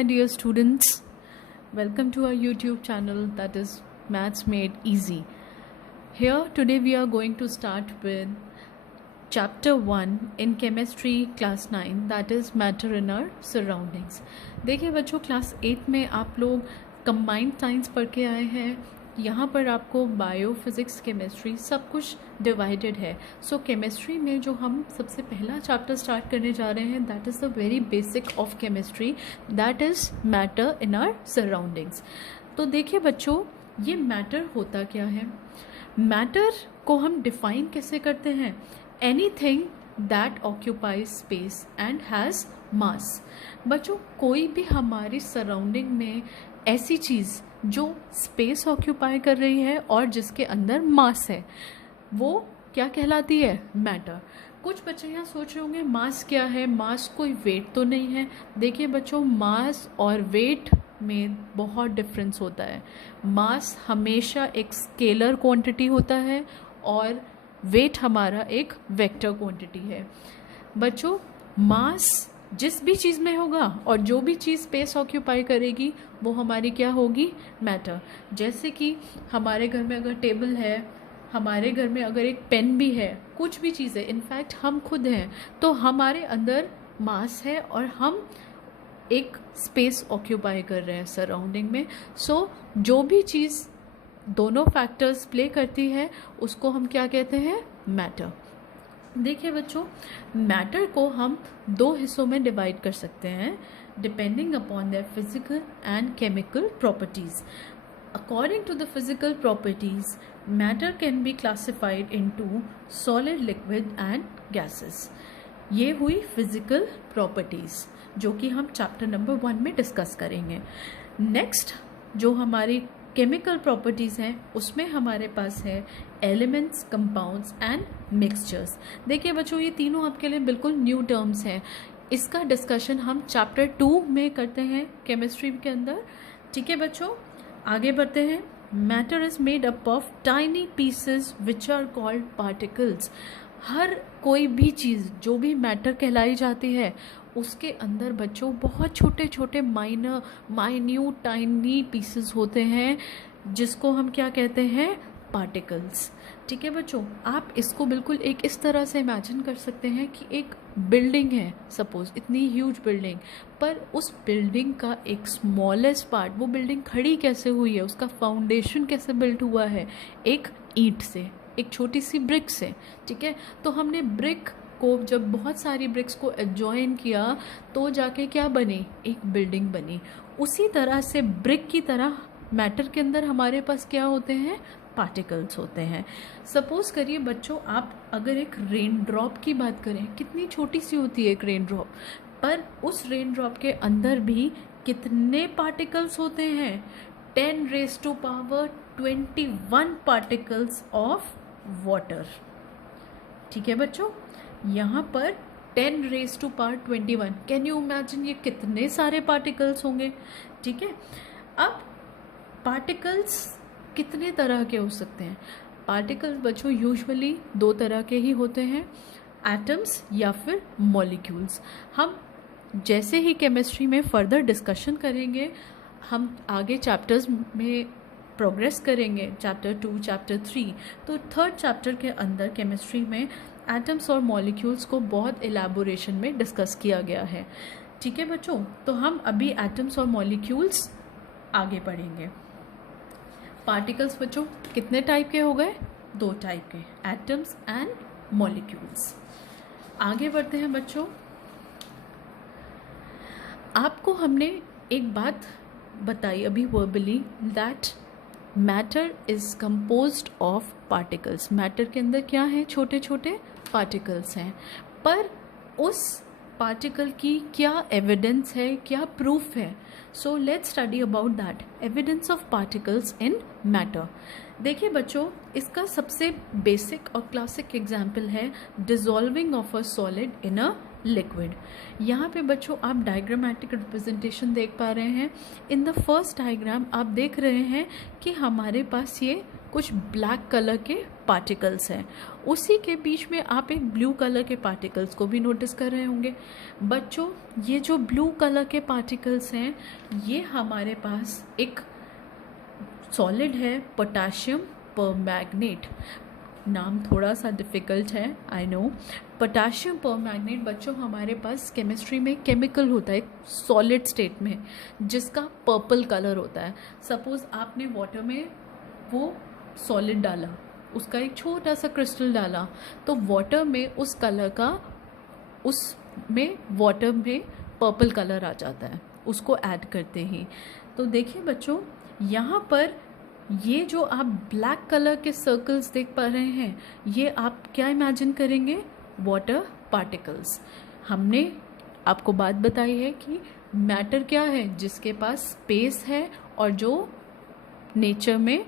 my dear students. Welcome to our YouTube channel, that is Maths Made Easy. Here today we are going to start with chapter 1 in chemistry class 9, that is matter in our surroundings. देखिए बच्चों, class 8 में आप लोग combined science पढ़ के आए हैं. यहाँ पर आपको बायो, फिज़िक्स, केमिस्ट्री सब कुछ डिवाइडेड है. सो केमिस्ट्री में जो हम सबसे पहला चैप्टर स्टार्ट करने जा रहे हैं, that is the very basic of chemistry, that is matter in our surroundings. तो देखिए बच्चों, ये मैटर होता क्या है. मैटर को हम डिफाइन कैसे करते हैं? Anything that occupies space and has मास. बच्चों, कोई भी हमारी सराउंडिंग में ऐसी चीज़ जो स्पेस ऑक्यूपाई कर रही है और जिसके अंदर मास है, वो क्या कहलाती है? मैटर. कुछ बच्चे यहाँ सोच रहे होंगे मास क्या है, मास कोई वेट तो नहीं है. देखिए बच्चों, मास और वेट में बहुत डिफरेंस होता है. मास हमेशा एक स्केलर क्वांटिटी होता है और वेट हमारा एक वेक्टर क्वांटिटी है. बच्चों, मास जिस भी चीज़ में होगा और जो भी चीज़ स्पेस ऑक्यूपाई करेगी वो हमारी क्या होगी? मैटर. जैसे कि हमारे घर में अगर टेबल है, हमारे घर में अगर एक पेन भी है, कुछ भी चीज़ है, इनफैक्ट हम खुद हैं, तो हमारे अंदर मास है और हम एक स्पेस ऑक्यूपाई कर रहे हैं सराउंडिंग में. सो जो भी चीज़ दोनों फैक्टर्स प्ले करती है उसको हम क्या कहते हैं? मैटर. देखिए बच्चों, मैटर को हम दो हिस्सों में डिवाइड कर सकते हैं depending upon their physical and chemical properties. According to the physical properties, matter can be classified into solid, liquid and gases. ये हुई फिजिकल प्रॉपर्टीज़ जो कि हम चैप्टर नंबर 1 में डिस्कस करेंगे. नेक्स्ट जो हमारी केमिकल प्रॉपर्टीज़ हैं उसमें हमारे पास है एलिमेंट्स, कंपाउंड्स एंड मिक्सचर्स. देखिए बच्चों, ये तीनों आपके लिए बिल्कुल न्यू टर्म्स हैं. इसका डिस्कशन हम चैप्टर 2 में करते हैं केमिस्ट्री के अंदर. ठीक है बच्चों, आगे बढ़ते हैं. Matter is made up of tiny pieces which are called particles. हर कोई भी चीज़ जो भी मैटर कहलाई जाती है उसके अंदर बच्चों बहुत छोटे छोटे माइन्यूट टाइनी पीसेस होते हैं जिसको हम क्या कहते हैं? पार्टिकल्स. ठीक है बच्चों, आप इसको बिल्कुल एक इस तरह से इमेजिन कर सकते हैं कि एक बिल्डिंग है, सपोज इतनी ह्यूज बिल्डिंग, पर उस बिल्डिंग का एक स्मॉलेस्ट पार्ट, वो बिल्डिंग खड़ी कैसे हुई है, उसका फाउंडेशन कैसे बिल्ट हुआ है? एक ईंट से, एक छोटी सी ब्रिक से. ठीक है, तो हमने ब्रिक को, जब बहुत सारी ब्रिक्स को एडजॉइन किया तो जाके क्या बनी? एक बिल्डिंग बनी. उसी तरह से ब्रिक की तरह मैटर के अंदर हमारे पास क्या होते हैं? पार्टिकल्स होते हैं. सपोज करिए बच्चों, आप अगर एक रेन ड्रॉप की बात करें, कितनी छोटी सी होती है एक रेन ड्रॉप, पर उस रेन ड्रॉप के अंदर भी कितने पार्टिकल्स होते हैं? 10⁻21 पार्टिकल्स ऑफ वाटर. ठीक है बच्चों, यहाँ पर 10⁻21. कैन यू इमेजिन ये कितने सारे पार्टिकल्स होंगे? ठीक है, अब पार्टिकल्स कितने तरह के हो सकते हैं? पार्टिकल्स बच्चों यूजुअली दो तरह के ही होते हैं, एटम्स या फिर मॉलिक्यूल्स. हम जैसे ही केमिस्ट्री में फर्दर डिस्कशन करेंगे, हम आगे चैप्टर्स में प्रोग्रेस करेंगे, चैप्टर 2, चैप्टर 3, तो थर्ड चैप्टर के अंदर केमिस्ट्री में एटम्स और मॉलिक्यूल्स को बहुत एलैबोरेशन में डिस्कस किया गया है. ठीक है बच्चों, तो हम अभी एटम्स और मॉलिक्यूल्स आगे पढ़ेंगे. पार्टिकल्स बच्चों कितने टाइप के हो गए? 2 टाइप के, एटम्स एंड मॉलिक्यूल्स. आगे बढ़ते हैं बच्चों. आपको हमने एक बात बताई अभी verbally, that matter is composed of particles. Matter के अंदर क्या है? छोटे छोटे पार्टिकल्स हैं. पर उस पार्टिकल की क्या एविडेंस है, क्या प्रूफ है? So let's study about that, evidence of particles in matter. देखिए बच्चों, इसका सबसे बेसिक और क्लासिक एग्जाम्पल है dissolving of a solid in a liquid. यहाँ पे बच्चों आप डायग्रामेटिक रिप्रेजेंटेशन देख पा रहे हैं. इन द फर्स्ट डायग्राम आप देख रहे हैं कि हमारे पास ये कुछ ब्लैक कलर के पार्टिकल्स हैं, उसी के बीच में आप एक ब्लू कलर के पार्टिकल्स को भी नोटिस कर रहे होंगे। बच्चों, ये जो ब्लू कलर के पार्टिकल्स हैं, ये हमारे पास एक सॉलिड है, पोटाशियम परमैंगनेट। नाम थोड़ा सा डिफ़िकल्ट है, आई नो। पोटाशियम परमैंगनेट बच्चों हमारे पास केमिस्ट्री में केमिकल होता है सॉलिड स्टेट में, जिसका पर्पल कलर होता है। सपोज़ आपने वाटर में वो सॉलिड डाला, उसका एक छोटा सा क्रिस्टल डाला, तो वाटर में उस कलर का, उसमें वाटर में पर्पल कलर आ जाता है उसको ऐड करते ही। तो देखिए बच्चों, यहाँ पर ये जो आप ब्लैक कलर के सर्कल्स देख पा रहे हैं, ये आप क्या इमेजिन करेंगे? Water particles. हमने आपको बात बताई है कि मैटर क्या है, जिसके पास स्पेस है और जो नेचर में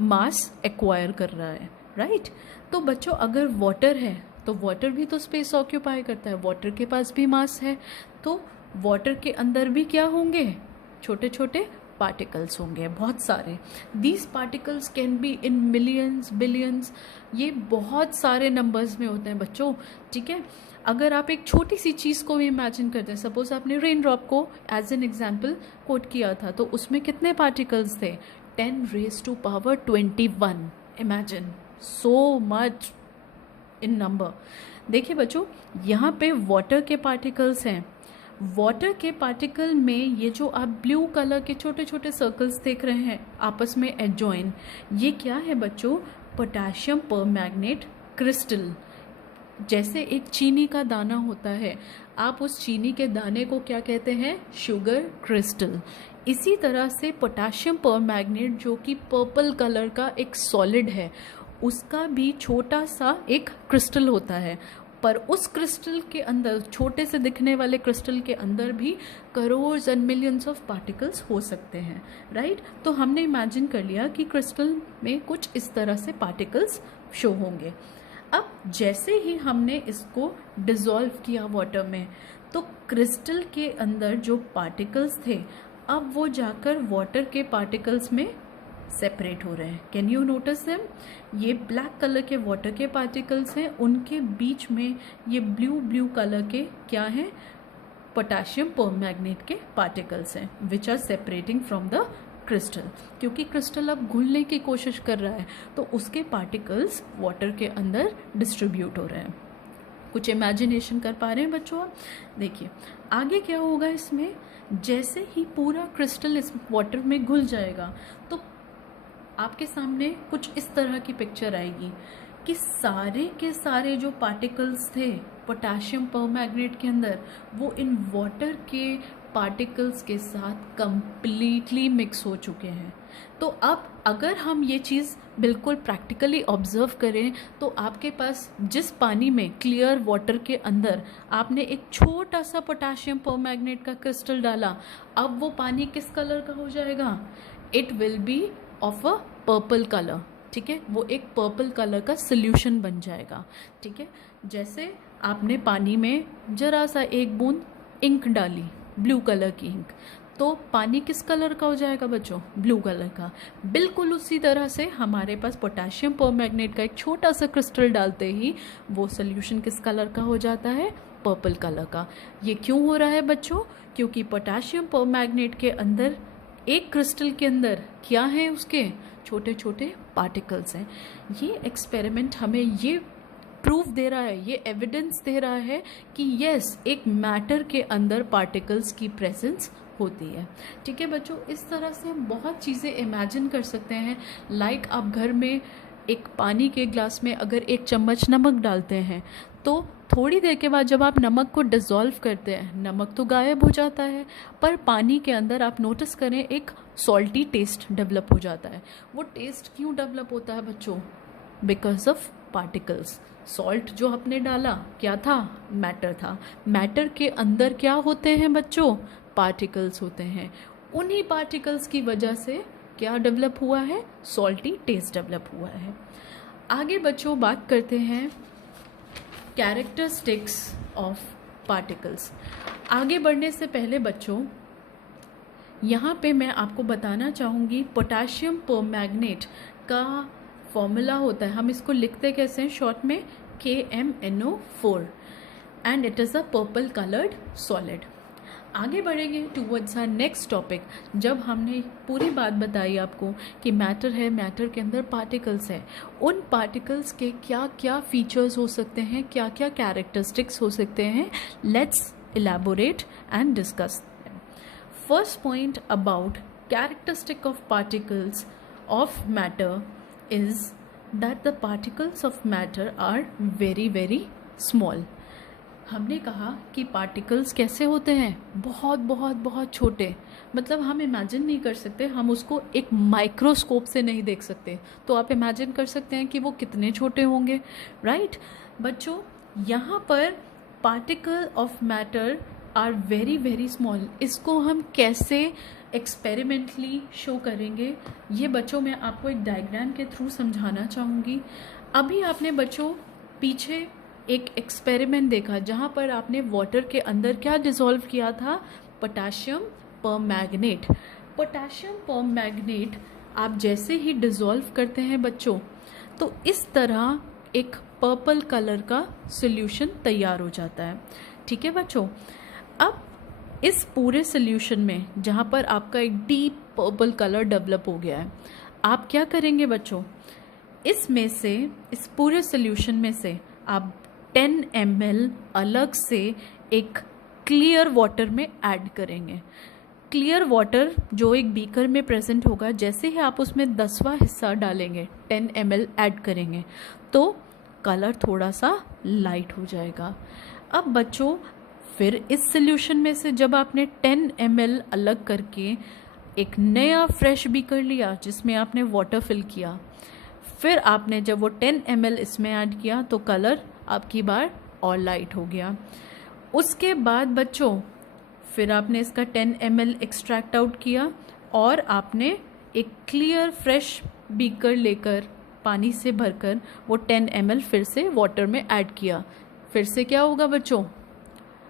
मास एक्वायर कर रहा है, राइट। तो बच्चों, अगर वाटर है तो वाटर भी तो स्पेस ऑक्यूपाई करता है, वाटर के पास भी मास है, तो वाटर के अंदर भी क्या होंगे? छोटे छोटे पार्टिकल्स होंगे, बहुत सारे। These particles can be in millions, billions, ये बहुत सारे नंबर्स में होते हैं बच्चों, ठीक है। अगर आप एक छोटी सी चीज़ को भी इमेजिन करते हैं, सपोज आपने रेन ड्रॉप को एज एन एग्जाम्पल कोट किया था, तो उसमें कितने पार्टिकल्स थे? 10⁻21। Imagine, so much in number. देखिए बच्चों, यहाँ पे वाटर के पार्टिकल्स हैं। वाटर के पार्टिकल में ये जो आप ब्लू कलर के छोटे छोटे सर्कल्स देख रहे हैं आपस में एडजॉइन, ये क्या है बच्चों? Potassium permanganate crystal. जैसे एक चीनी का दाना होता है, आप उस चीनी के दाने को क्या कहते हैं? Sugar crystal. इसी तरह से पोटाशियम परमैंगनेट, जो कि पर्पल कलर का एक सॉलिड है, उसका भी छोटा सा एक क्रिस्टल होता है, पर उस क्रिस्टल के अंदर, छोटे से दिखने वाले क्रिस्टल के अंदर भी crore and millions of particles हो सकते हैं, राइट। तो हमने इमेजिन कर लिया कि क्रिस्टल में कुछ इस तरह से पार्टिकल्स शो होंगे। अब जैसे ही हमने इसको डिसॉल्व किया वाटर में, तो क्रिस्टल के अंदर जो पार्टिकल्स थे, अब वो जाकर वाटर के पार्टिकल्स में सेपरेट हो रहे हैं। Can you notice them? ये ब्लैक कलर के वाटर के पार्टिकल्स हैं, उनके बीच में ये ब्लू ब्लू कलर के क्या हैं? पोटाशियम परमैंगनेट के पार्टिकल्स हैं, which are separating from the crystal. क्योंकि क्रिस्टल अब घुलने की कोशिश कर रहा है, तो उसके पार्टिकल्स वाटर के अंदर डिस्ट्रीब्यूट हो रहे हैं। कुछ इमेजिनेशन कर पा रहे हैं बच्चों आप? देखिए आगे क्या होगा इसमें। जैसे ही पूरा क्रिस्टल इस वाटर में घुल जाएगा, तो आपके सामने कुछ इस तरह की पिक्चर आएगी कि सारे के सारे जो पार्टिकल्स थे पोटाशियम परमैंगनेट के अंदर, वो इन वाटर के पार्टिकल्स के साथ कंप्लीटली मिक्स हो चुके हैं। तो अब अगर हम ये चीज़ बिल्कुल प्रैक्टिकली ऑब्जर्व करें, तो आपके पास जिस पानी में, क्लियर वाटर के अंदर आपने एक छोटा सा पोटाशियम परमैंगनेट का क्रिस्टल डाला, अब वो पानी किस कलर का हो जाएगा? It will be of a purple colour, ठीक है। वो एक पर्पल कलर का सोल्यूशन बन जाएगा, ठीक है। जैसे आपने पानी में जरा सा एक बूंद इंक डाली, ब्लू कलर की इंक, तो पानी किस कलर का हो जाएगा बच्चों? ब्लू कलर का। बिल्कुल उसी तरह से हमारे पास पोटाशियम परमैंगनेट का एक छोटा सा क्रिस्टल डालते ही वो सोल्यूशन किस कलर का हो जाता है? पर्पल कलर का। ये क्यों हो रहा है बच्चों? क्योंकि पोटाशियम परमैंगनेट के अंदर, एक क्रिस्टल के अंदर क्या है? उसके छोटे छोटे पार्टिकल्स हैं। ये एक्सपेरिमेंट हमें ये प्रूफ दे रहा है, ये एविडेंस दे रहा है कि यस, एक मैटर के अंदर पार्टिकल्स की प्रेजेंस होती है, ठीक है बच्चों। इस तरह से हम बहुत चीज़ें इमेजिन कर सकते हैं। लाइक आप घर में एक पानी के ग्लास में अगर एक चम्मच नमक डालते हैं, तो थोड़ी देर के बाद जब आप नमक को डिसॉल्व करते हैं, नमक तो गायब हो जाता है, पर पानी के अंदर आप नोटिस करें एक सॉल्टी टेस्ट डेवलप हो जाता है। वो टेस्ट क्यों डेवलप होता है बच्चों? Because of particles. सॉल्ट जो आपने डाला क्या था? मैटर था। मैटर के अंदर क्या होते हैं बच्चों? पार्टिकल्स होते हैं। उन्हीं पार्टिकल्स की वजह से क्या डेवलप हुआ है? सॉल्टी टेस्ट डेवलप हुआ है। आगे बच्चों बात करते हैं कैरेक्टरिस्टिक्स ऑफ पार्टिकल्स। आगे बढ़ने से पहले बच्चों यहाँ पे मैं आपको बताना चाहूँगी पोटाशियम परमैंगनेट का फॉर्मूला होता है, हम इसको लिखते कैसे हैं शॉर्ट में, KMnO4, and it is a purple coloured solid. आगे बढ़ेंगे टूवर्ड्स आवर नेक्स्ट टॉपिक। जब हमने पूरी बात बताई आपको कि मैटर है, मैटर के अंदर पार्टिकल्स है, उन पार्टिकल्स के क्या क्या फीचर्स हो सकते हैं, क्या क्या कैरेक्टरिस्टिक्स हो सकते हैं, let's elaborate and discuss. First point about characteristic of particles of matter is that the particles of matter are very very small. हमने कहा कि पार्टिकल्स कैसे होते हैं, बहुत बहुत बहुत छोटे, मतलब हम इमेजिन नहीं कर सकते, हम उसको एक माइक्रोस्कोप से नहीं देख सकते, तो आप इमेजिन कर सकते हैं कि वो कितने छोटे होंगे, राइट बच्चों। यहाँ पर particle of matter are very very small, इसको हम कैसे एक्सपेरिमेंटली शो करेंगे, ये बच्चों मैं आपको एक डायग्राम के थ्रू समझाना चाहूँगी। अभी आपने बच्चों पीछे एक एक्सपेरिमेंट देखा जहाँ पर आपने वाटर के अंदर क्या डिसॉल्व किया था, पोटाशियम परमैंगनेट। पोटाशियम परमैंगनेट आप जैसे ही डिसॉल्व करते हैं बच्चों, तो इस तरह एक पर्पल कलर का सॉल्यूशन तैयार हो जाता है, ठीक है बच्चों। अब इस पूरे सॉल्यूशन में जहाँ पर आपका एक डीप पर्पल कलर डेवलप हो गया है, आप क्या करेंगे बच्चों, इसमें से, इस पूरे सॉल्यूशन में से आप 10 ml अलग से एक क्लियर वाटर में ऐड करेंगे। क्लियर वाटर जो एक बीकर में प्रेजेंट होगा, जैसे ही आप उसमें 10वां हिस्सा डालेंगे, 10 ml ऐड करेंगे, तो कलर थोड़ा सा लाइट हो जाएगा। अब बच्चों फिर इस सॉल्यूशन में से जब आपने 10 ml अलग करके एक नया फ्रेश बीकर लिया जिसमें आपने वाटर फिल किया, फिर आपने जब वो 10 ml इसमें ऐड किया तो कलर आपकी बार और लाइट हो गया। उसके बाद बच्चों फिर आपने इसका 10 ml एक्सट्रैक्ट आउट किया और आपने एक क्लियर फ्रेश बीकर लेकर पानी से भरकर वो 10 ml फिर से वाटर में ऐड किया। फिर से क्या होगा बच्चों,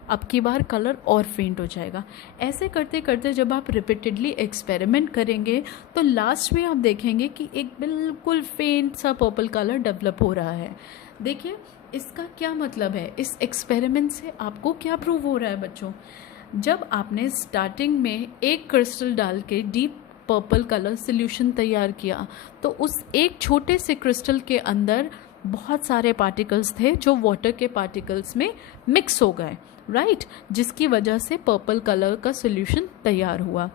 अब की बार कलर और फेंट हो जाएगा। ऐसे करते करते जब आप रिपीटेडली एक्सपेरिमेंट करेंगे तो लास्ट में आप देखेंगे कि एक बिल्कुल फेंट सा पर्पल कलर डेवलप हो रहा है। देखिए इसका क्या मतलब है, इस एक्सपेरिमेंट से आपको क्या प्रूव हो रहा है बच्चों, जब आपने स्टार्टिंग में एक क्रिस्टल डाल के डीप पर्पल कलर सॉल्यूशन तैयार किया, तो उस एक छोटे से क्रिस्टल के अंदर बहुत सारे पार्टिकल्स थे जो वाटर के पार्टिकल्स में मिक्स हो गए, राइट, जिसकी वजह से पर्पल कलर का सॉल्यूशन तैयार हुआ।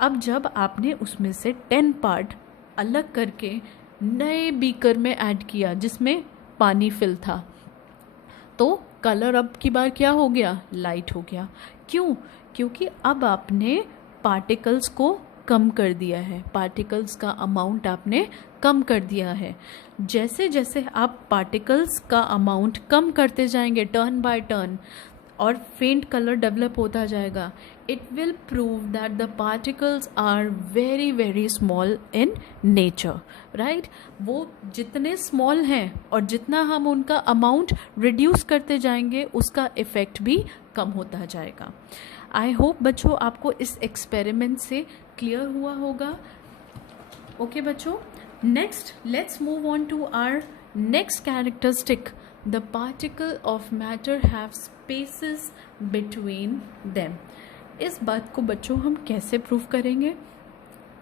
अब जब आपने उसमें से 10 पार्ट अलग करके नए बीकर में ऐड किया जिसमें पानी फिल था, तो कलर अब की बार क्या हो गया, लाइट हो गया। क्यों? क्योंकि अब आपने पार्टिकल्स को कम कर दिया है, पार्टिकल्स का अमाउंट आपने कम कर दिया है। जैसे जैसे आप पार्टिकल्स का अमाउंट कम करते जाएंगे टर्न बाय टर्न और फेंट कलर डेवलप होता जाएगा, it will prove that the particles are very very small in nature, right. वो जितने स्मॉल हैं और जितना हम उनका अमाउंट रिड्यूस करते जाएंगे उसका इफ़ेक्ट भी कम होता जाएगा। आई होप बच्चों आपको इस एक्सपेरिमेंट से क्लियर हुआ होगा। ओके बच्चों, next let's move on to our next characteristic. The particle of matter have spaces between them. इस बात को बच्चों हम कैसे प्रूव करेंगे?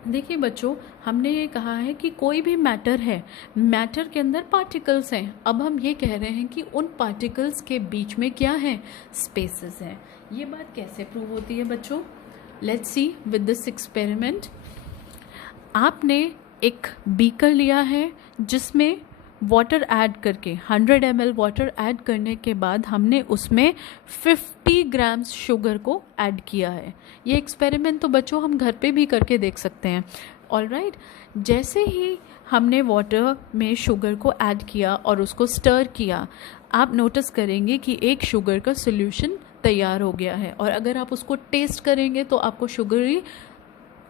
देखिए बच्चों, हमने ये कहा है कि कोई भी मैटर है, मैटर के अंदर पार्टिकल्स हैं। अब हम ये कह रहे हैं कि उन पार्टिकल्स के बीच में क्या है, स्पेसेस हैं। ये बात कैसे प्रूव होती है बच्चों? Let's see with this experiment. आपने एक बीकर लिया है जिसमें वाटर ऐड करके 100 ml वाटर ऐड करने के बाद हमने उसमें 50 ग्राम्स शुगर को ऐड किया है। ये एक्सपेरिमेंट तो बच्चों हम घर पे भी करके देख सकते हैं। ऑलराइट, जैसे ही हमने वाटर में शुगर को ऐड किया और उसको स्टर किया, आप नोटिस करेंगे कि एक शुगर का सॉल्यूशन तैयार हो गया है। और अगर आप उसको टेस्ट करेंगे तो आपको शुगरी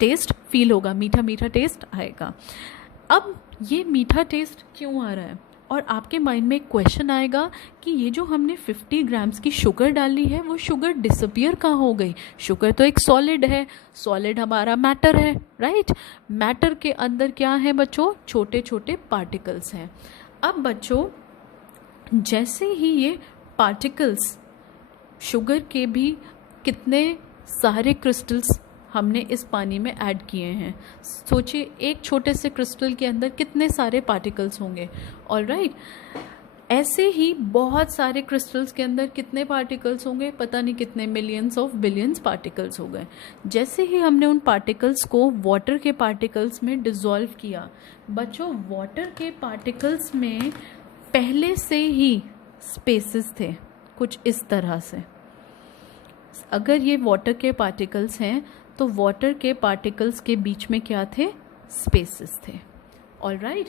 टेस्ट फील होगा, मीठा मीठा टेस्ट आएगा। अब ये मीठा टेस्ट क्यों आ रहा है और आपके माइंड में एक क्वेश्चन आएगा कि ये जो हमने 50 ग्राम्स की शुगर डाली है वो शुगर डिसअपियर कहाँ हो गई। शुगर तो एक सॉलिड है, सॉलिड हमारा मैटर है, राइट। मैटर के अंदर क्या है बच्चों, छोटे छोटे पार्टिकल्स हैं। अब बच्चों जैसे ही ये पार्टिकल्स, शुगर के भी कितने सारे क्रिस्टल्स हमने इस पानी में ऐड किए हैं, सोचिए एक छोटे से क्रिस्टल के अंदर कितने सारे पार्टिकल्स होंगे। ऑलराइट, ऐसे ही बहुत सारे क्रिस्टल्स के अंदर कितने पार्टिकल्स होंगे, पता नहीं कितने मिलियंस ऑफ बिलियंस पार्टिकल्स हो गए। जैसे ही हमने उन पार्टिकल्स को वाटर के पार्टिकल्स में डिसॉल्व किया, बच्चों वाटर के पार्टिकल्स में पहले से ही स्पेसेस थे कुछ इस तरह से। अगर ये वाटर के पार्टिकल्स हैं तो वाटर के पार्टिकल्स के बीच में क्या थे, स्पेसेस थे। ऑलराइट,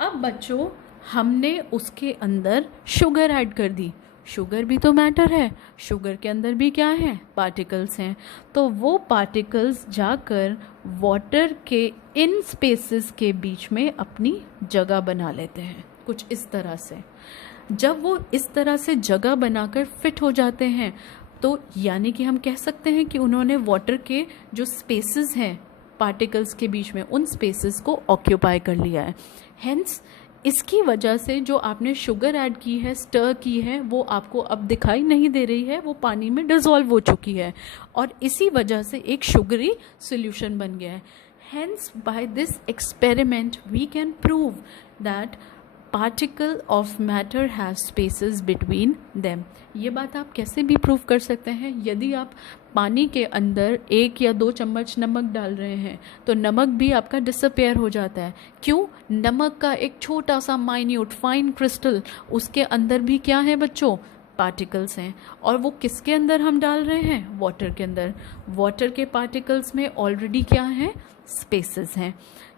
अब बच्चों हमने उसके अंदर शुगर ऐड कर दी। शुगर भी तो मैटर है, शुगर के अंदर भी क्या है, पार्टिकल्स हैं। तो वो पार्टिकल्स जाकर वाटर के इन स्पेसेस के बीच में अपनी जगह बना लेते हैं कुछ इस तरह से। जब वो इस तरह से जगह बनाकर फिट हो जाते हैं तो यानी कि हम कह सकते हैं कि उन्होंने वाटर के जो स्पेसेस हैं पार्टिकल्स के बीच में, उन स्पेसेस को ऑक्यूपाई कर लिया है। हेंस इसकी वजह से जो आपने शुगर ऐड की है, स्टर की है, वो आपको अब दिखाई नहीं दे रही है, वो पानी में डिसॉल्व हो चुकी है और इसी वजह से एक शुगरी सॉल्यूशन बन गया है। Hence by this experiment we can prove that particle of matter have spaces between them. ये बात आप कैसे भी प्रूव कर सकते हैं, यदि आप पानी के अंदर 1 या 2 चम्मच नमक डाल रहे हैं तो नमक भी आपका डिसअपेयर हो जाता है। क्यों? नमक का एक छोटा सा माइन्यूट फाइन क्रिस्टल, उसके अंदर भी क्या है बच्चों, पार्टिकल्स हैं। और वो किसके अंदर हम डाल रहे हैं, वाटर के अंदर। वाटर के पार्टिकल्स में ऑलरेडी क्या है, स्पेसेस हैं,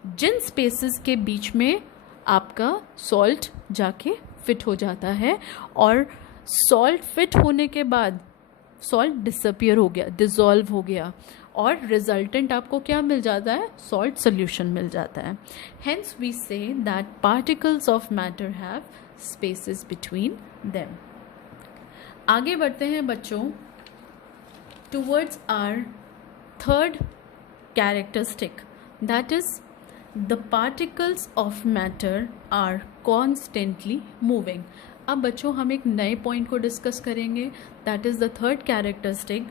जिन स्पेसेस के बीच में आपका सॉल्ट जाके फिट हो जाता है और सॉल्ट फिट होने के बाद सॉल्ट डिसअपियर हो गया, डिसॉल्व हो गया और रिजल्टेंट आपको क्या मिल जाता है, सॉल्ट सॉल्यूशन मिल जाता है। Hence we say that particles of matter have spaces between them. आगे बढ़ते हैं बच्चों towards our third characteristic, that is the particles of matter are constantly moving। अब बच्चों हम एक नए पॉइंट को डिस्कस करेंगे, that is the third characteristic,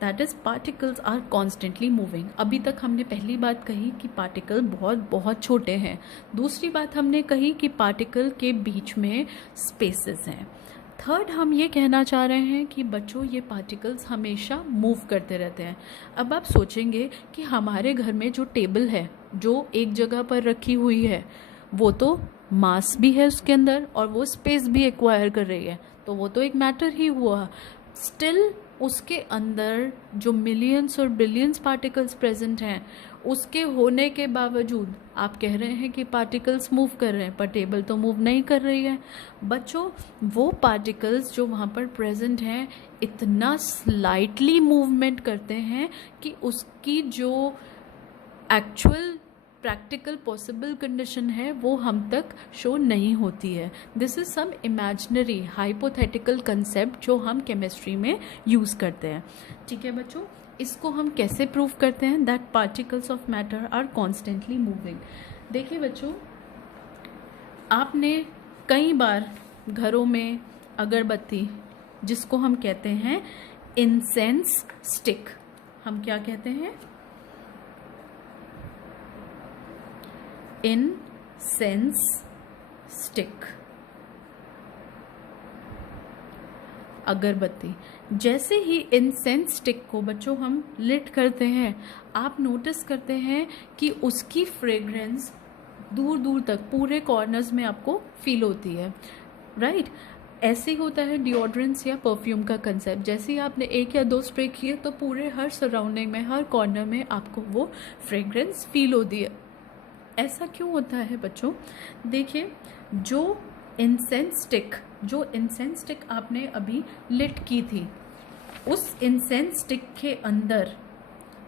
that is particles are constantly moving. अभी तक हमने पहली बात कही कि पार्टिकल बहुत बहुत छोटे हैं, दूसरी बात हमने कही कि पार्टिकल के बीच में स्पेसेस हैं, थर्ड हम ये कहना चाह रहे हैं कि बच्चों ये पार्टिकल्स हमेशा मूव करते रहते हैं। अब आप सोचेंगे कि हमारे घर में जो टेबल है जो एक जगह पर रखी हुई है वो तो मास भी है उसके अंदर और वो स्पेस भी एक्वायर कर रही है, तो वो तो एक मैटर ही हुआ। स्टिल उसके अंदर जो मिलियंस और बिलियंस पार्टिकल्स प्रेजेंट हैं, उसके होने के बावजूद आप कह रहे हैं कि पार्टिकल्स मूव कर रहे हैं, पर टेबल तो मूव नहीं कर रही है। बच्चों वो पार्टिकल्स जो वहाँ पर प्रेजेंट हैं इतना स्लाइटली मूवमेंट करते हैं कि उसकी जो एक्चुअल प्रैक्टिकल पॉसिबल कंडीशन है वो हम तक शो नहीं होती है। This is some imaginary hypothetical concept जो हम केमिस्ट्री में यूज़ करते हैं। ठीक है बच्चों, इसको हम कैसे प्रूव करते हैं that particles of matter are constantly moving. देखिए बच्चों, आपने कई बार घरों में अगरबत्ती, जिसको हम कहते हैं इंसेंस स्टिक, हम क्या कहते हैं, इंसेंस स्टिक, अगरबत्ती। जैसे ही इंसेंस स्टिक को बच्चों हम लिट करते हैं, आप नोटिस करते हैं कि उसकी फ्रेग्रेंस दूर दूर तक पूरे कॉर्नर्स में आपको फील होती है, राइट। ऐसे ही होता है डिओड्रेंट्स या परफ्यूम का कंसेप्ट। जैसे ही आपने 1 या 2 स्प्रे किए तो पूरे हर सराउंडिंग में, हर कॉर्नर में आपको वो फ्रेग्रेंस फील होती है। ऐसा क्यों होता है बच्चों? देखिए, जो इंसेंस स्टिक आपने अभी लिट की थी, उस इंसेंस स्टिक के अंदर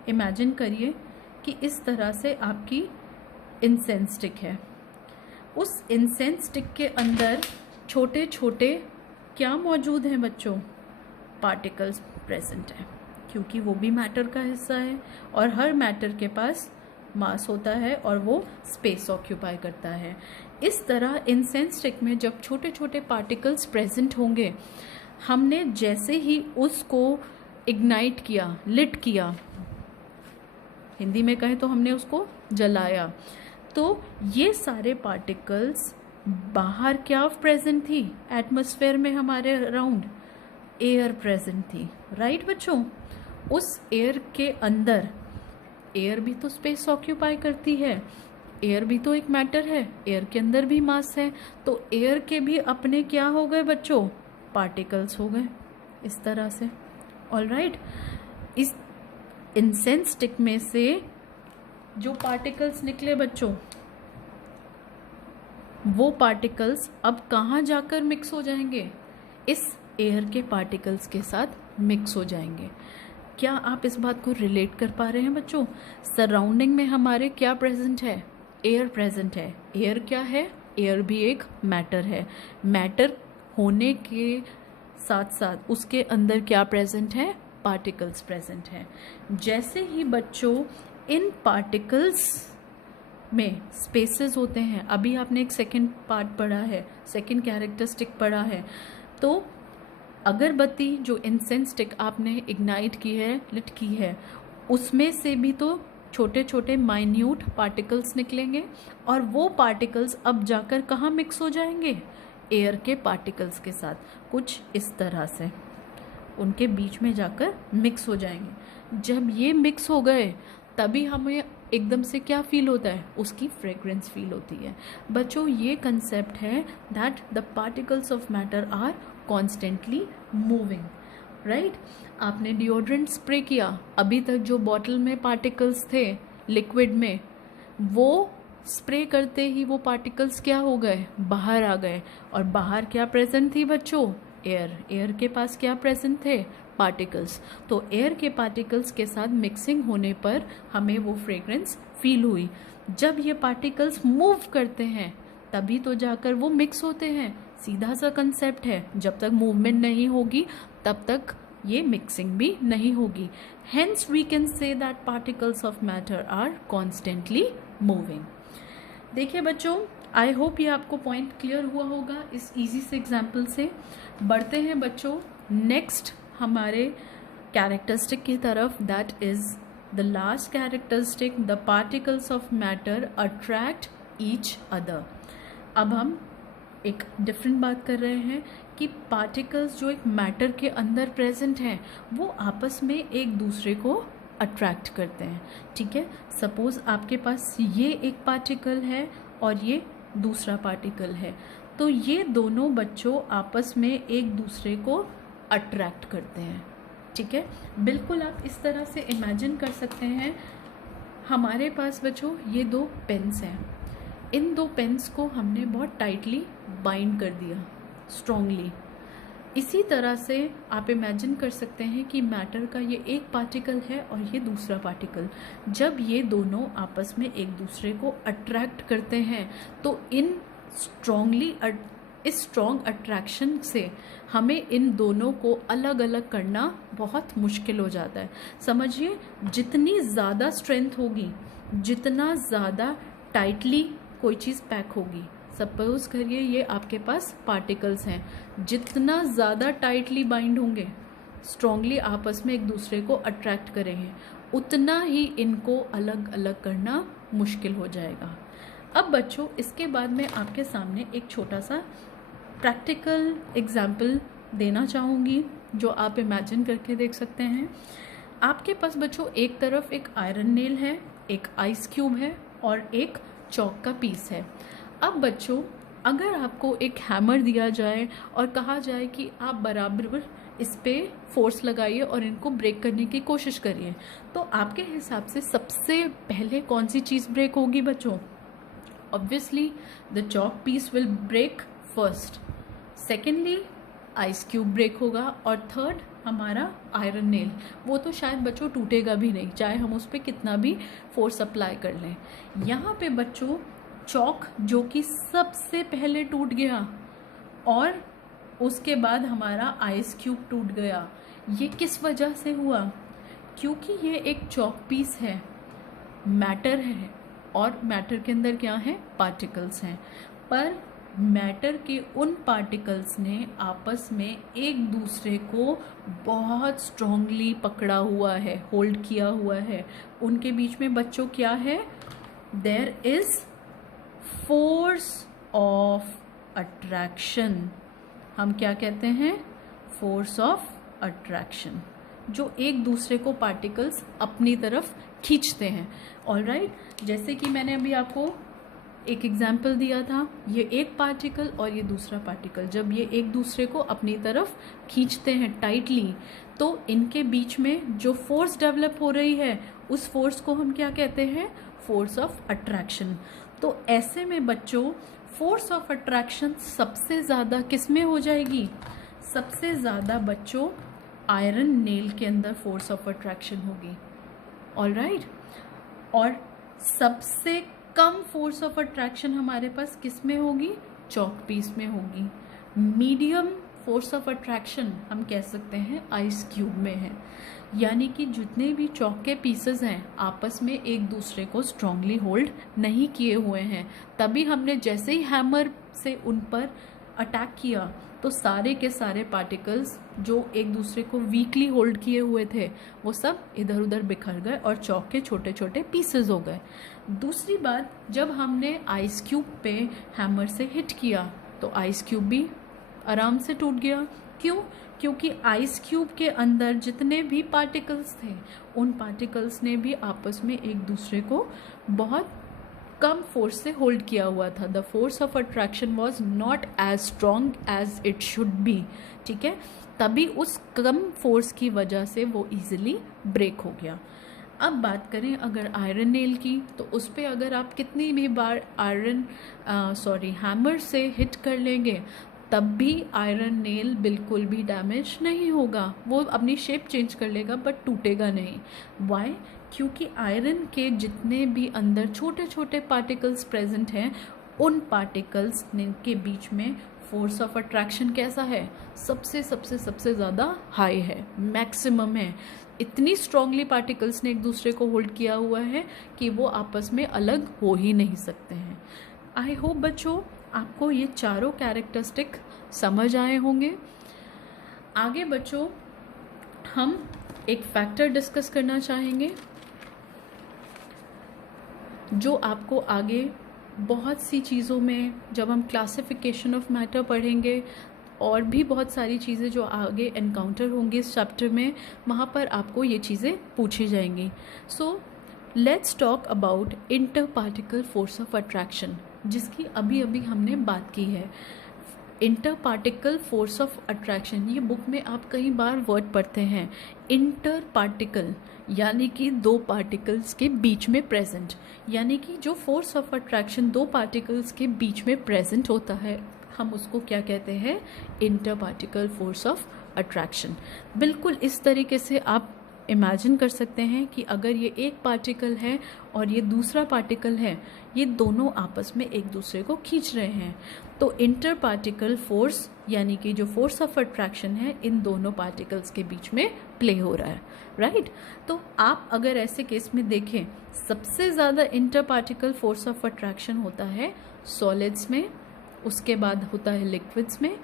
इमेजिन करिए कि इस तरह से आपकी इंसेंस स्टिक है। उस इंसेंस स्टिक के अंदर छोटे छोटे क्या मौजूद हैं बच्चों? पार्टिकल्स प्रेजेंट हैं, क्योंकि वो भी मैटर का हिस्सा है और हर मैटर के पास मास होता है और वो स्पेस ऑक्यूपाई करता है। इस तरह इंसेंस स्टिक में जब छोटे छोटे पार्टिकल्स प्रेजेंट होंगे, हमने जैसे ही उसको इग्नाइट किया, लिट किया, हिंदी में कहें तो हमने उसको जलाया, तो ये सारे पार्टिकल्स बाहर क्या प्रेजेंट थी? एटमॉस्फेयर में हमारे अराउंड एयर प्रेजेंट थी, राइट बच्चों? उस एयर के अंदर, एयर भी तो स्पेस ऑक्यूपाई करती है, एयर भी तो एक मैटर है, एयर के अंदर भी मास है, तो एयर के भी अपने क्या हो गए बच्चों? पार्टिकल्स हो गए, इस तरह से। ऑलराइट, इस इंसेंस स्टिक में से जो पार्टिकल्स निकले बच्चों, वो पार्टिकल्स अब कहाँ जाकर मिक्स हो जाएंगे? इस एयर के पार्टिकल्स के साथ मिक्स हो जाएंगे। क्या आप इस बात को रिलेट कर पा रहे हैं बच्चों? सराउंडिंग में हमारे क्या प्रेजेंट है? एयर प्रेजेंट है। एयर क्या है? एयर भी एक मैटर है। मैटर होने के साथ साथ उसके अंदर क्या प्रेजेंट है? पार्टिकल्स प्रेजेंट है। जैसे ही बच्चों इन पार्टिकल्स में स्पेसेस होते हैं, अभी आपने एक सेकंड पार्ट पढ़ा है, सेकंड कैरेक्टरिस्टिक पढ़ा है, तो अगरबत्ती जो इंसेंस स्टिक आपने इग्नाइट की है, लिट की है, उसमें से भी तो छोटे छोटे माइन्यूट पार्टिकल्स निकलेंगे और वो पार्टिकल्स अब जाकर कहाँ मिक्स हो जाएंगे? एयर के पार्टिकल्स के साथ, कुछ इस तरह से उनके बीच में जाकर मिक्स हो जाएंगे। जब ये मिक्स हो गए तभी हमें एकदम से क्या फील होता है? उसकी फ्रेग्रेंस फील होती है। बच्चों, ये कंसेप्ट है that the particles of matter are constantly moving, right? आपने डिओड्रेंट स्प्रे किया, अभी तक जो बॉटल में पार्टिकल्स थे लिक्विड में, वो स्प्रे करते ही वो पार्टिकल्स क्या हो गए? बाहर आ गए। और बाहर क्या प्रेजेंट थी बच्चों? एयर। एयर के पास क्या प्रेजेंट थे? पार्टिकल्स। तो एयर के पार्टिकल्स के साथ मिक्सिंग होने पर हमें वो फ्रेग्रेंस फील हुई। जब ये पार्टिकल्स मूव करते हैं तभी तो जाकर वो मिक्स होते हैं। सीधा सा कंसेप्ट है, जब तक मूवमेंट नहीं होगी तब तक ये मिक्सिंग भी नहीं होगी। Hence we can say that particles of matter are constantly moving. देखिए बच्चों, आई होप ये आपको पॉइंट क्लियर हुआ होगा इस इजी से एग्जाम्पल से। बढ़ते हैं बच्चों नेक्स्ट हमारे कैरेक्टरिस्टिक की तरफ, that is the last characteristic, the particles of matter attract each other. अब हम एक डिफरेंट बात कर रहे हैं कि पार्टिकल्स जो एक मैटर के अंदर प्रेजेंट हैं वो आपस में एक दूसरे को अट्रैक्ट करते हैं, ठीक है? सपोज आपके पास ये एक पार्टिकल है और ये दूसरा पार्टिकल है, तो ये दोनों बच्चों आपस में एक दूसरे को अट्रैक्ट करते हैं, ठीक है? बिल्कुल आप इस तरह से इमेजिन कर सकते हैं, हमारे पास बच्चों ये दो पेन्स हैं, इन दो पेन्स को हमने बहुत टाइटली बाइंड कर दिया, स्ट्रॉन्गली। इसी तरह से आप इमेजिन कर सकते हैं कि मैटर का ये एक पार्टिकल है और ये दूसरा पार्टिकल, जब ये दोनों आपस में एक दूसरे को अट्रैक्ट करते हैं तो इस स्ट्रॉन्ग अट्रैक्शन से हमें इन दोनों को अलग अलग करना बहुत मुश्किल हो जाता है। समझिए, जितनी ज़्यादा स्ट्रेंथ होगी, जितना ज़्यादा टाइटली कोई चीज़ पैक होगी, सपोज करिए ये आपके पास पार्टिकल्स हैं, जितना ज़्यादा टाइटली बाइंड होंगे, स्ट्रॉन्गली आपस में एक दूसरे को अट्रैक्ट करेंगे, उतना ही इनको अलग अलग करना मुश्किल हो जाएगा। अब बच्चों, इसके बाद मैं आपके सामने एक छोटा सा प्रैक्टिकल एग्जाम्पल देना चाहूँगी जो आप इमेजिन करके देख सकते हैं। आपके पास बच्चों एक तरफ एक आयरन नेल है, एक आइस क्यूब है और एक चौक का पीस है। अब बच्चों, अगर आपको एक हैमर दिया जाए और कहा जाए कि आप बराबर इस पे फोर्स लगाइए और इनको ब्रेक करने की कोशिश करिए, तो आपके हिसाब से सबसे पहले कौन सी चीज़ ब्रेक होगी बच्चों? Obviously the chalk piece will break first, secondly ice cube break होगा और थर्ड हमारा आयरन नेल, वो तो शायद बच्चों टूटेगा भी नहीं चाहे हम उस पर कितना भी फोर्स अप्लाई कर लें। यहाँ पे बच्चों चॉक जो कि सबसे पहले टूट गया, और उसके बाद हमारा आइस क्यूब टूट गया। ये किस वजह से हुआ? क्योंकि ये एक चॉक पीस है, मैटर है, और मैटर के अंदर क्या है? पार्टिकल्स हैं। पर मैटर के उन पार्टिकल्स ने आपस में एक दूसरे को बहुत स्ट्रांगली पकड़ा हुआ है, होल्ड किया हुआ है। उनके बीच में बच्चों क्या है? There is force of attraction. हम क्या कहते हैं? फोर्स ऑफ अट्रैक्शन, जो एक दूसरे को पार्टिकल्स अपनी तरफ खींचते हैं। ऑलराइट, जैसे कि मैंने अभी आपको एक एग्जाम्पल दिया था, ये एक पार्टिकल और ये दूसरा पार्टिकल जब ये एक दूसरे को अपनी तरफ खींचते हैं टाइटली, तो इनके बीच में जो फोर्स डेवलप हो रही है उस फोर्स को हम क्या कहते हैं? Force of attraction. तो ऐसे में बच्चों फोर्स ऑफ अट्रैक्शन सबसे ज़्यादा किस में हो जाएगी? सबसे ज़्यादा बच्चों आयरन नेल के अंदर फोर्स ऑफ अट्रैक्शन होगी। ऑलराइट, और सबसे कम फोर्स ऑफ अट्रैक्शन हमारे पास किस में होगी? चॉक पीस में होगी। मीडियम फोर्स ऑफ अट्रैक्शन हम कह सकते हैं आइस क्यूब में है। यानी कि जितने भी चॉक के पीसेस हैं आपस में एक दूसरे को स्ट्रांगली होल्ड नहीं किए हुए हैं, तभी हमने जैसे ही हैमर से उन पर अटैक किया तो सारे के सारे पार्टिकल्स जो एक दूसरे को वीकली होल्ड किए हुए थे वो सब इधर उधर बिखर गए और चॉक के छोटे छोटे पीसेस हो गए। दूसरी बात, जब हमने आइस क्यूब पे हैमर से हिट किया तो आइस क्यूब भी आराम से टूट गया। क्यों? क्योंकि आइस क्यूब के अंदर जितने भी पार्टिकल्स थे उन पार्टिकल्स ने भी आपस में एक दूसरे को बहुत कम फोर्स से होल्ड किया हुआ था। The force of attraction was not as strong as it should be. ठीक है, तभी उस कम फोर्स की वजह से वो इजीली ब्रेक हो गया। अब बात करें अगर आयरन नेल की, तो उस पर अगर आप कितनी भी बार हैमर से हिट कर लेंगे तब भी आयरन नेल बिल्कुल भी डैमेज नहीं होगा। वो अपनी शेप चेंज कर लेगा बट टूटेगा नहीं। वाई? क्योंकि आयरन के जितने भी अंदर छोटे छोटे पार्टिकल्स प्रेजेंट हैं उन पार्टिकल्स के बीच में फोर्स ऑफ अट्रैक्शन कैसा है? सबसे सबसे सबसे ज़्यादा हाई है, मैक्सिमम है। इतनी स्ट्रांगली पार्टिकल्स ने एक दूसरे को होल्ड किया हुआ है कि वो आपस में अलग हो ही नहीं सकते हैं। आई होप बच्चों आपको ये चारों कैरेक्टरिस्टिक समझ आए होंगे। आगे बच्चों हम एक फैक्टर डिस्कस करना चाहेंगे जो आपको आगे बहुत सी चीज़ों में, जब हम क्लासिफिकेशन ऑफ मैटर पढ़ेंगे और भी बहुत सारी चीज़ें जो आगे एनकाउंटर होंगी इस चैप्टर में, वहाँ पर आपको ये चीज़ें पूछी जाएंगी। So let's talk about inter particle force of attraction, जिसकी अभी अभी हमने बात की है। Inter particle force of attraction, ये बुक में आप कई बार वर्ड पढ़ते हैं। इंटर पार्टिकल यानी कि दो पार्टिकल्स के बीच में प्रेजेंट, यानी कि जो फोर्स ऑफ अट्रैक्शन दो पार्टिकल्स के बीच में प्रेजेंट होता है हम उसको क्या कहते हैं? Inter particle force of attraction. बिल्कुल इस तरीके से आप इमेजिन कर सकते हैं कि अगर ये एक पार्टिकल है और ये दूसरा पार्टिकल है, ये दोनों आपस में एक दूसरे को खींच रहे हैं, तो इंटर पार्टिकल फोर्स यानी कि जो फोर्स ऑफ अट्रैक्शन है इन दोनों पार्टिकल्स के बीच में प्ले हो रहा है। राइट, तो आप अगर ऐसे केस में देखें, सबसे ज़्यादा inter particle force of attraction होता है सॉलिड्स में, उसके बाद होता है लिक्विड्स में,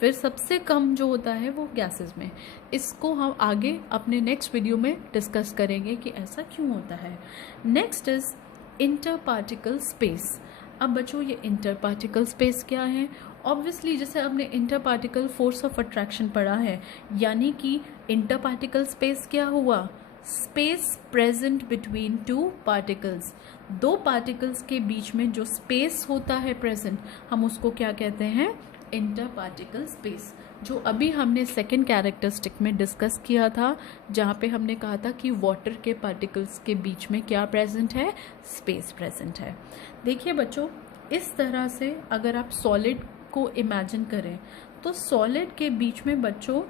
फिर सबसे कम जो होता है वो गैसेस में। इसको हम आगे अपने नेक्स्ट वीडियो में डिस्कस करेंगे कि ऐसा क्यों होता है। Next is inter particle space. अब बच्चों ये इंटर पार्टिकल स्पेस क्या है? ऑब्वियसली जैसे आपने inter particle force of attraction पढ़ा है, यानी कि इंटर पार्टिकल स्पेस क्या हुआ? Space present between two particles. दो पार्टिकल्स के बीच में जो स्पेस होता है प्रेजेंट, हम उसको क्या कहते हैं? इंटर पार्टिकल स्पेस, जो अभी हमने सेकेंड कैरेक्टरिस्टिक में डिस्कस किया था, जहाँ पे हमने कहा था कि वाटर के पार्टिकल्स के बीच में क्या प्रेजेंट है? स्पेस प्रेजेंट है। देखिए बच्चों, इस तरह से अगर आप सॉलिड को इमेजिन करें तो सॉलिड के बीच में बच्चों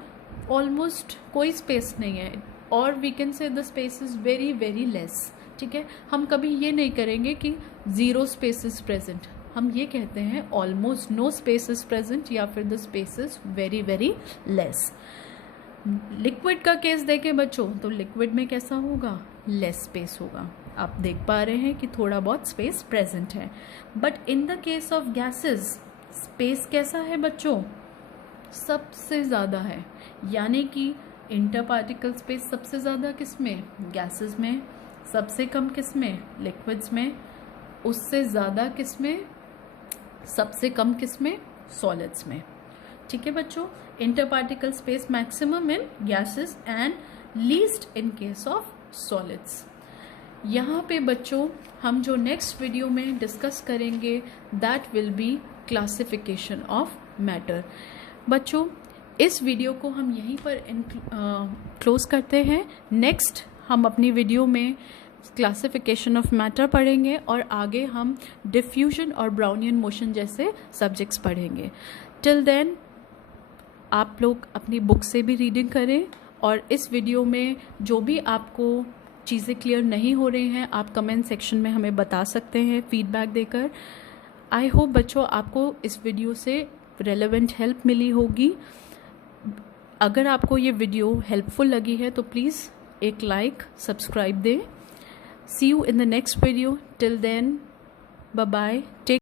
ऑलमोस्ट कोई स्पेस नहीं है, और we can say the space is very very less. ठीक है, हम कभी ये नहीं करेंगे कि ज़ीरो स्पेस इज प्रेजेंट, हम ये कहते हैं almost no space is present या फिर the space is very very less. Liquid का केस देखें बच्चों, तो लिक्विड में कैसा होगा, लेस स्पेस होगा। आप देख पा रहे हैं कि थोड़ा बहुत स्पेस प्रेजेंट है। But in the case of gases space कैसा है बच्चों, सबसे ज़्यादा है। यानी कि इंटर पार्टिकल स्पेस सबसे ज़्यादा किस में, गैसेस में, सबसे कम किस में, लिक्विड्स में, उससे ज़्यादा किस में, सबसे कम किस में, सॉलिड्स में। ठीक है बच्चों, inter particle space maximum in gases and least in case of solids. यहाँ पे बच्चों हम जो नेक्स्ट वीडियो में डिस्कस करेंगे that will be classification of matter. बच्चों इस वीडियो को हम यहीं पर क्लोज करते हैं। नेक्स्ट हम अपनी वीडियो में क्लासिफिकेशन ऑफ मैटर पढ़ेंगे और आगे हम डिफ्यूजन और ब्राउनियन मोशन जैसे सब्जेक्ट्स पढ़ेंगे। टिल देन आप लोग अपनी बुक से भी रीडिंग करें और इस वीडियो में जो भी आपको चीज़ें क्लियर नहीं हो रही हैं आप कमेंट सेक्शन में हमें बता सकते हैं फीडबैक देकर। आई होप बच्चों आपको इस वीडियो से रेलेवेंट हेल्प मिली होगी। अगर आपको ये वीडियो हेल्पफुल लगी है तो प्लीज़ एक लाइक सब्सक्राइब दें। See you in the next video. Till then bye bye, take